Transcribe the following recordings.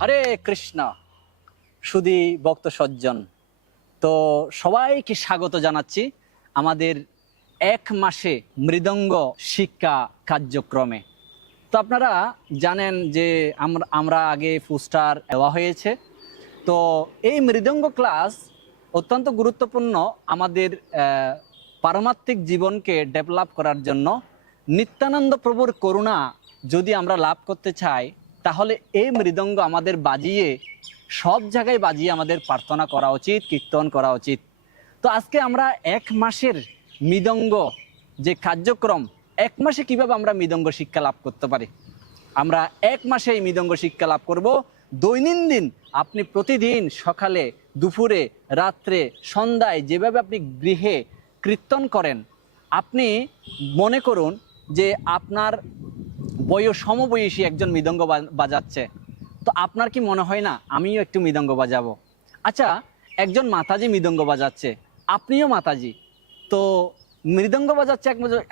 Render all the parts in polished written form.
হরে কৃষ্ণ সুধী ভক্ত সজ্জন, তো সবাইকে স্বাগত জানাচ্ছি আমাদের এক মাসে মৃদঙ্গ শিক্ষা কার্যক্রমে। তো আপনারা জানেন যে আমরা আগে পোস্টার দেওয়া হয়েছে। তো এই মৃদঙ্গ ক্লাস অত্যন্ত গুরুত্বপূর্ণ আমাদের পারমাত্মিক জীবনকে ডেভেলপ করার জন্য। নিত্যানন্দ প্রভুর করুণা যদি আমরা লাভ করতে চাই, তাহলে এই মৃদঙ্গ আমাদের বাজিয়ে সব জায়গায় বাজিয়ে আমাদের প্রার্থনা করা উচিত, কীর্তন করা উচিত। তো আজকে আমরা এক মাসের মৃদঙ্গ যে কার্যক্রম, এক মাসে কিভাবে আমরা মৃদঙ্গ শিক্ষা লাভ করতে পারি, আমরা এক মাসে এই মৃদঙ্গ শিক্ষা লাভ করব। দৈনন্দিন আপনি প্রতিদিন সকালে, দুপুরে, রাত্রে, সন্ধ্যায় যেভাবে আপনি গৃহে কীর্তন করেন, আপনি মনে করুন যে আপনার সমবয়সী একজন মৃদঙ্গ বাজাচ্ছে, তো আপনার কি মনে হয় না আমিও একটু মৃদঙ্গ বাজাবো? আচ্ছা, একজন মাতাজি মৃদঙ্গ বাজাচ্ছে, আপনিও মাতাজি, তো মৃদঙ্গ বাজাচ্ছে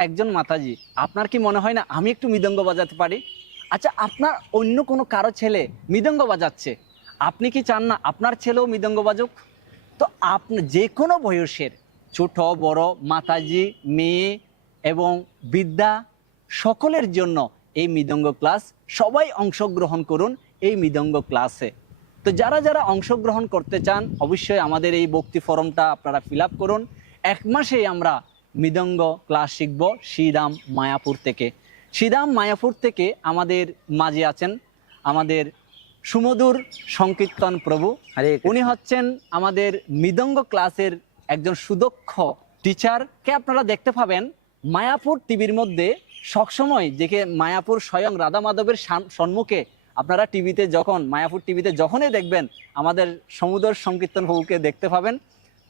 একজন মাতাজি, আপনার কি মনে হয় না আমি একটু মৃদঙ্গ বাজাতে পারি? আচ্ছা, আপনার অন্য কোনো কারো ছেলে মৃদঙ্গ বাজাচ্ছে, আপনি কি চান না আপনার ছেলেও মৃদঙ্গ বাজুক? তো আপনি যে কোনো বয়সের ছোট বড়, মাতাজি, মেয়ে এবং বৃদ্ধা, সকলের জন্য এই মৃদঙ্গ ক্লাস। সবাই অংশগ্রহণ করুন এই মৃদঙ্গ ক্লাসে। তো যারা যারা অংশগ্রহণ করতে চান, অবশ্যই আমাদের এই ভক্তি ফরমটা আপনারা ফিল আপ করুন। এক মাসেই আমরা মৃদঙ্গ ক্লাস শিখব শ্রীরাম মায়াপুর থেকে। শ্রীরাম মায়াপুর থেকে আমাদের মাঝে আছেন আমাদের সুমধুর সংকীর্তন প্রভু। উনি হচ্ছেন আমাদের মৃদঙ্গ ক্লাসের একজন সুদক্ষ টিচার কে আপনারা দেখতে পাবেন মায়াপুর টিভির মধ্যে সবসময়। দেখে মায়াপুর স্বয়ং রাধা মাধবের সম্মুখে আপনারা টিভিতে যখন মায়াপুর টিভিতে যখনই দেখবেন আমাদের সমুদ্র সংকীর্তন প্রভুকে দেখতে পাবেন।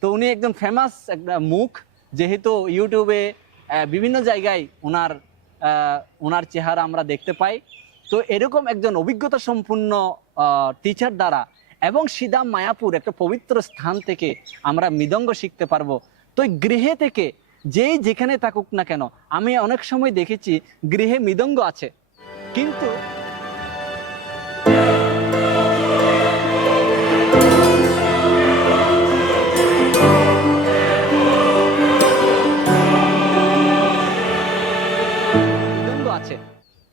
তো উনি একদম ফেমাস একটা মুখ, যেহেতু ইউটিউবে বিভিন্ন জায়গায় ওনার চেহারা আমরা দেখতে পাই। তো এরকম একজন অভিজ্ঞতা সম্পন্ন টিচার দ্বারা এবং শ্রীরাম মায়াপুর একটা পবিত্র স্থান থেকে আমরা মৃদঙ্গ শিখতে পারবো। তো গৃহে থেকে যেখানে থাকুক না কেন, আমি অনেক সময় দেখেছি গৃহে মৃদঙ্গ আছে, কিন্তু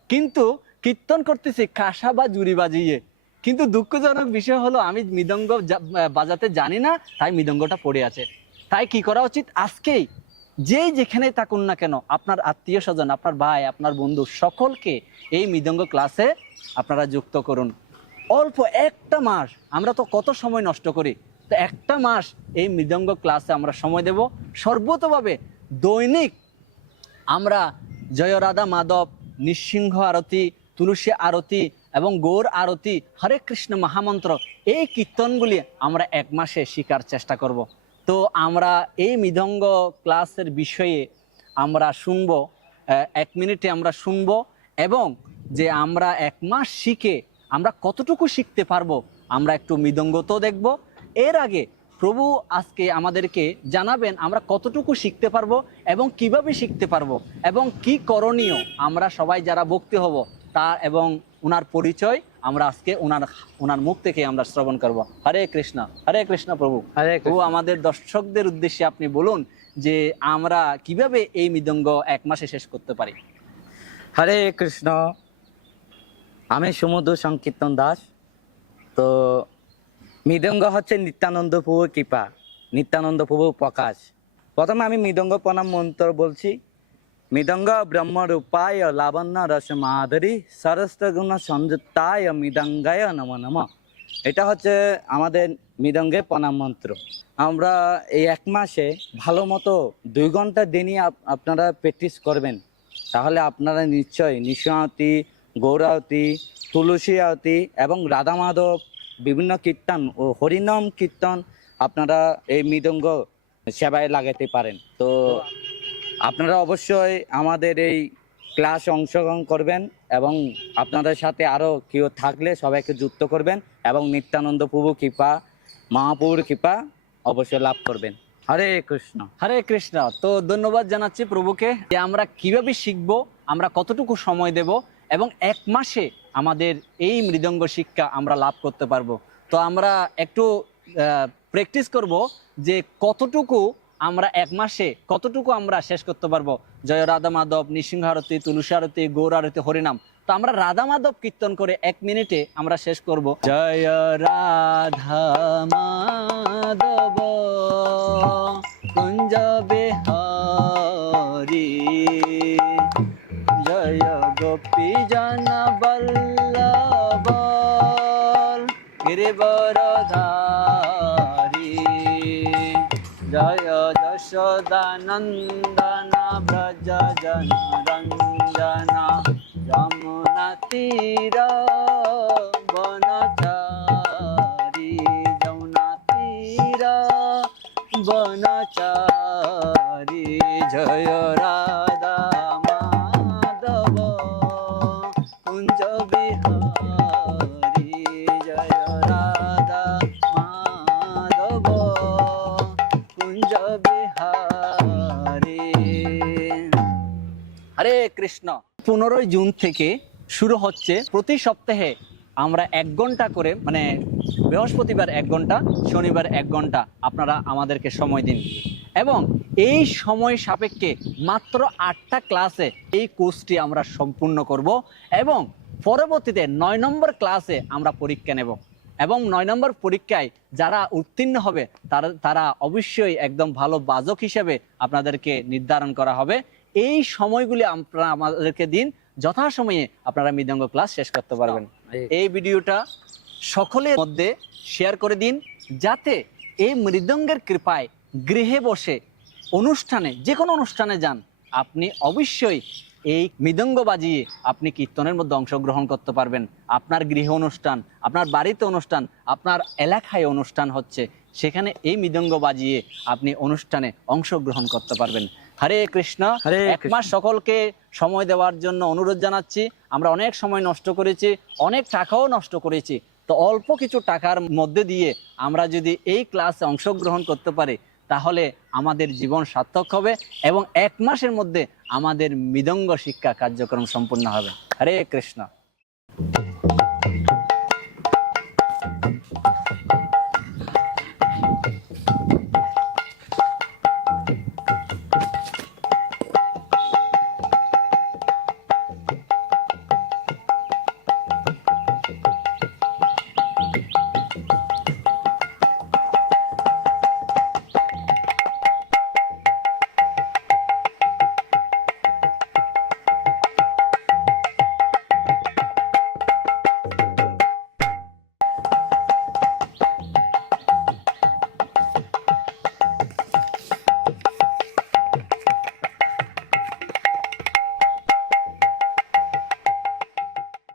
কিন্তু কীর্তন করতেছি কাঁসা বা জুড়ি বাজিয়ে। কিন্তু দুঃখজনক বিষয় হলো আমি মৃদঙ্গ বাজাতে জানি না, তাই মৃদঙ্গটা পড়ে আছে। তাই কি করা উচিত? আজকেই যেখানে থাকুন না কেন, আপনার আত্মীয় স্বজন, আপনার ভাই, আপনার বন্ধু, সকলকে এই মৃদঙ্গ ক্লাসে আপনারা যুক্ত করুন। অল্প একটা মাস, আমরা তো কত সময় নষ্ট করি, তো একটা মাস এই মৃদঙ্গ ক্লাসে আমরা সময় দেব। সর্বতভাবে দৈনিক আমরা জয় রাধা মাধব, নৃসিংহ আরতি, তুলসী আরতি এবং গৌর আরতি, হরে কৃষ্ণ মহামন্ত্র, এই কীর্তনগুলি আমরা এক মাসে শেখার চেষ্টা করব। তো আমরা এই মৃদঙ্গ ক্লাসের বিষয়ে আমরা শুনব, 1 মিনিটে আমরা শুনব, এবং যে আমরা এক মাস শিখে আমরা কতটুকু শিখতে পারবো আমরা একটু মৃদঙ্গ তো দেখব। এর আগে প্রভু আজকে আমাদেরকে জানাবেন আমরা কতটুকু শিখতে পারবো এবং কিভাবে শিখতে পারবো এবং কি করণীয়। আমরা সবাই যারা ভক্তি হব তা এবং ওনার পরিচয় আমরা আজকে ওনার মুখ থেকে আমরা শ্রবণ করব। হরে কৃষ্ণ, হরে কৃষ্ণ প্রভু। প্রভু, আমাদের দর্শকদের উদ্দেশ্যে আপনি বলুন যে আমরা কিভাবে এই মৃদঙ্গ এক মাসে শেষ করতে পারি। হরে কৃষ্ণ, আমি সমুদ্র সংকীর্তন দাস। তো মৃদঙ্গ হচ্ছে নিত্যানন্দ প্রভুর কৃপা, নিত্যানন্দ প্রভুর প্রকাশ। প্রথমে আমি মৃদঙ্গ প্রণাম মন্ত্র বলছি। মৃদঙ্গ ব্রহ্মরূপায় লাবণ্য রস মাধুরী সরস্বত গুণ সংযুক্তায় মৃদঙ্গায় নম নম। এটা হচ্ছে আমাদের মৃদঙ্গের প্রণাম মন্ত্র। আমরা এই এক মাসে ভালো মতো 2 ঘন্টা দিনই আপনারা প্র্যাকটিস করবেন, তাহলে আপনারা নিশ্চয়ই নৃসিংহারতি, গৌরাবতী, তুলসী আরতি এবং রাধা মাধব বিভিন্ন কীর্তন ও হরিনাম কীর্তন আপনারা এই মৃদঙ্গ সেবায় লাগাতে পারেন। তো আপনারা অবশ্যই আমাদের এই ক্লাসে অংশগ্রহণ করবেন এবং আপনাদের সাথে আরও কেউ থাকলে সবাইকে যুক্ত করবেন এবং নিত্যানন্দ প্রভু কৃপা, মহাপ্রভুর কৃপা অবশ্যই লাভ করবেন। হরে কৃষ্ণ, হরে কৃষ্ণ। তো ধন্যবাদ জানাচ্ছি প্রভুকে যে আমরা কিভাবে শিখবো, আমরা কতটুকু সময় দেব এবং এক মাসে আমাদের এই মৃদঙ্গ শিক্ষা আমরা লাভ করতে পারবো। তো আমরা একটু প্র্যাকটিস করব যে কতটুকু আমরা এক মাসে কতটুকু আমরা শেষ করতে পারবো। জয় রাধা মাধব, নৃসিংহ আরতি, তুলসী আরতি, গৌর আরতি, হরিনাম। তো আমরা রাধা মাধব কীর্তন করে 1 মিনিটে আমরা শেষ করব। জয় রাধা মাধব কুঞ্জ বিহারী, জয় গোপী জন বল্লভ গিরিবরধারী, জয় যশোদানন্দন ব্রজ জন রঞ্জন, যমুনা তীর বনচারী, যমুনা তীর বনচারী, জয় রাধা মাধব কুঞ্জ বিহারী, জয় রাধা মাধব কুঞ্জ বিহারী। হরে কৃষ্ণ। 15 জুন থেকে শুরু হচ্ছে, প্রতি সপ্তাহে আমরা 1 ঘন্টা করে, মানে বৃহস্পতিবার 1 ঘন্টা, শনিবার 1 ঘন্টা আপনারা আমাদেরকে সময় দিন। এবং এই সময় সাপেক্ষে মাত্র 8টা ক্লাসে এই কোর্সটি আমরা সম্পূর্ণ করব এবং পরবর্তীতে 9 নম্বর ক্লাসে আমরা পরীক্ষা নেব। এবং 9 নম্বর পরীক্ষায় যারা উত্তীর্ণ হবে তারা অবশ্যই একদম ভালো বাজক হিসেবে আপনাদেরকে নির্ধারণ করা হবে। এই সময়গুলি আপনারা আমাদেরকে দিন, যথাসময়ে আপনারা মৃদঙ্গ ক্লাস শেষ করতে পারবেন। এই ভিডিওটা সকলের মধ্যে শেয়ার করে দিন, যাতে এই মৃদঙ্গের কৃপায় গৃহে বসে অনুষ্ঠানে, যে কোনো অনুষ্ঠানে যান, আপনি অবশ্যই এই মৃদঙ্গ বাজিয়ে আপনি কীর্তনের মধ্যে অংশগ্রহণ করতে পারবেন। আপনার গৃহ অনুষ্ঠান, আপনার বাড়িতে অনুষ্ঠান, আপনার এলাকায় অনুষ্ঠান হচ্ছে, সেখানে এই মৃদঙ্গ বাজিয়ে আপনি অনুষ্ঠানে অংশগ্রহণ করতে পারবেন। হরে কৃষ্ণ। এক মাস সকলকে সময় দেওয়ার জন্য অনুরোধ জানাচ্ছি। আমরা অনেক সময় নষ্ট করেছি, অনেক টাকাও নষ্ট করেছি। তো অল্প কিছু টাকার মধ্যে দিয়ে আমরা যদি এই ক্লাসে অংশগ্রহণ করতে পারি, তাহলে আমাদের জীবন সার্থক হবে এবং 1 মাসের মধ্যে আমাদের মৃদঙ্গ শিক্ষা কার্যক্রম সম্পূর্ণ হবে। হরে কৃষ্ণ।